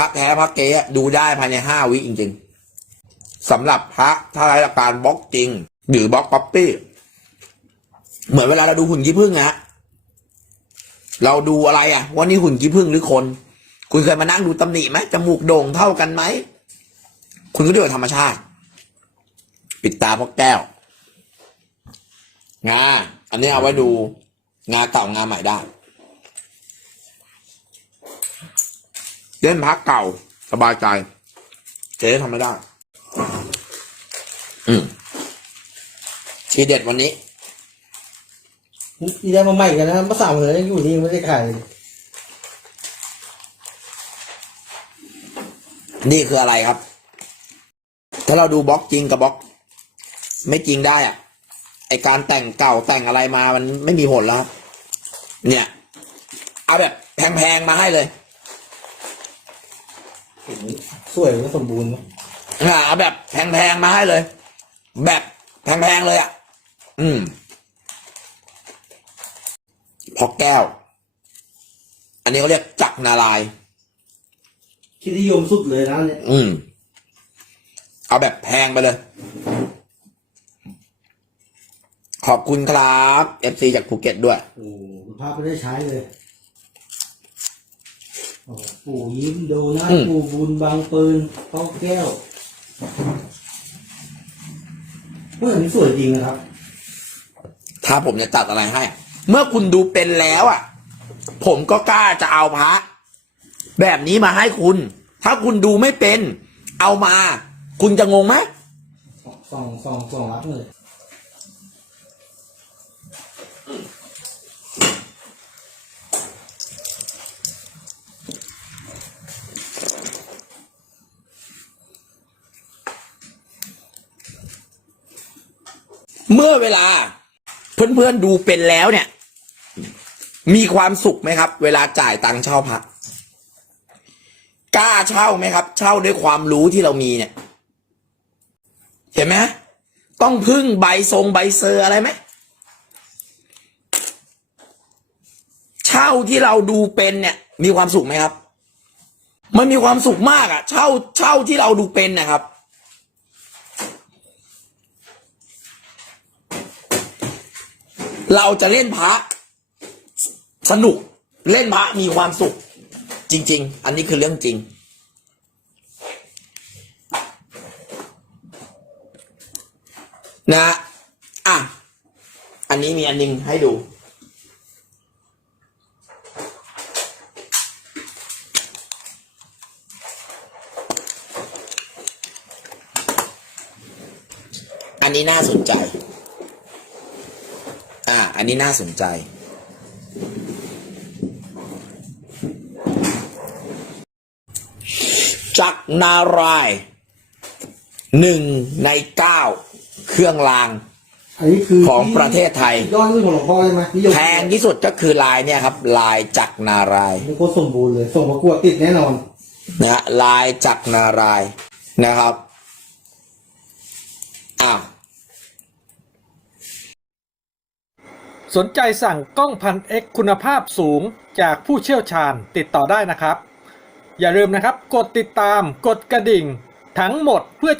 พระแท้พระเก๊ดูได้ภายในห้าวิจริงๆสำหรับพระถ้ารายการบล็อกจริง หรือบล็อกป๊อปปี้เหมือนเวลาเราดูหุ่นขี้ผึ้งนะเราดูอะไรอะว่านี่หุ่นขี้ผึ้งหรือคน คุณเคยมานั่งดูตำหนิไหมจมูกโด่งเท่ากันไหม คุณก็ดูธรรมชาติ ปิดตาพกแก้ว งา อันนี้เอาไว้ดู งาเก่างาใหม่ได้ เล่นพักเก่า สบายใจ เจ๊ทำไม่ได้ อืมทีเด็ดวันนี้นี่ได้มาใหม่กันนะมาสั่งเลยอยู่นี่ไม่ได้ขายเลยนี่คืออะไรครับ ถ้าเราดูบล็อกจริงกับบล็อก ไม่จริงได้อะไอการแต่งเก่าแต่งอะไรมามันไม่มีผลแล้วครับเนี่ย เอาแบบแพงๆมาให้เลย สวยและสมบูรณ์นะอ่าเอาแบบแพงๆมาให้เลย แบบแพงๆเลยอะ อืม พอแก้ว อันนี้เขาเรียกจักรนารายณ์คิดนิยมสุดเลยนะเนี่ยอืม เอาแบบแพงไปเลย ขอบคุณครับ FC จากภูเก็ตด้วย โอ้โหภาพไม่ได้ใช้เลยโอ้โห ปู่ยิ้มดูนะอืม ปู่บุญบางปืนพ่อแก้วเมื่อนี้สวยจริงนะครับ ถ้าผมจะจัดอะไรให้ เมื่อคุณดูเป็นแล้วอะ ผมก็กล้าจะเอาพระแบบนี้มาให้คุณ ถ้าคุณดูไม่เป็น เอามา คุณจะงงไหมสองสองสองรับเลย เมื่อเวลา เพื่อนๆดูเป็นแล้วเนี่ย มีความสุขไหมครับ เวลาจ่ายตังค์เช่าพระกล้าเช่าไหมครับ เช่าด้วยความรู้ที่เรามีเนี่ย เห็นไหมต้องพึ่งใบทรงใบเซอร์อะไรไหมเช่าที่เราดูเป็นเนี่ย มีความสุขไหมครับ มันมีความสุขมากอะเช่าเช่าที่เราดูเป็นนะครับ เราจะเล่นพระสนุกเล่นพระมีความสุข จริง ๆ อันนี้คือเรื่องจริง นะอะอันนี้มีอันหนึงให้ดู อันนี้น่าสนใจ อ่าอันนี้น่าสนใจ จักรนารายณ์หนึ่งในเก้าเครื่องรางอันนี้คือของประเทศไทย ยอดที่ของหลวงพ่อใช่ไหมนิยมแพงที่สุดก็คือลายเนี่ยครับ ลายจักรนารายณ์นี่โคตรสมบูรณ์เลย ส่งประกวดติดแน่นอนนะฮะลายจักรนารายณ์นะครับ อะ สนใจสั่งกล้องพัน X คุณภาพสูงจากผู้เชี่ยวชาญติดต่อได้นะครับ อย่าลืมนะครับ กดติดตามกดกระดิ่ง ทั้งหมดเพื่อจะ